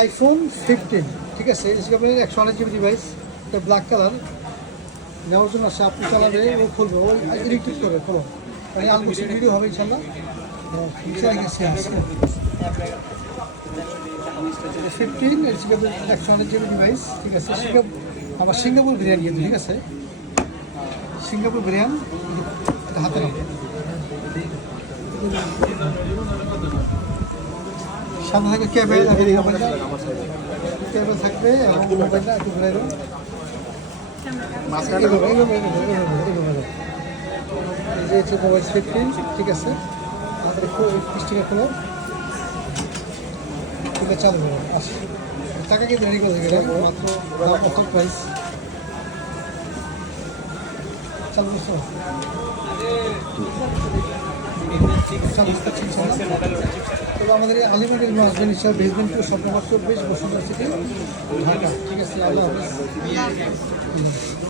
IPhone 15, ঠিক আছে, এই কোম্পানির 128 GB ডিভাইস, এটা ব্ল্যাক কালার। নেওয়ার জন্য আসে, আপনি চালাবে, ও খুলবে, ও ইলেকট্রিক করে খোলো, মানে আনবক্সিং ভিডিও হবে ইনশাল্লাহ। নিচে গেছে 15, 128 GB ডিভাইস, ঠিক আছে। আবার সিঙ্গাপুর বিরিয়ানি কিন্তু, ঠিক আছে, সিঙ্গাপুর বিরিয়ানি হাতে রাখো। সামনে থাকে ক্যাবেল, ক্যাবেল থাকবে এবং মোবাইলটা একটু ঘুরে দেবো। এই যে হচ্ছে মোবাইল 15, ঠিক আছে। আমাদের স্টিকার খোলো, ঠিক আছে, চালু করো। টাকা কিন্তু রেডি করে দেবে, মাত্র অফার প্রাইস। চালু করছো? তবে আমাদের এই আলিমেন্টের আসবেন হিসাবে বেসমেন্ট টু স্বপ্নমাত্র 20 বছর থেকে ঢাকা, ঠিক আছে। আল্লাহ হাফেজ।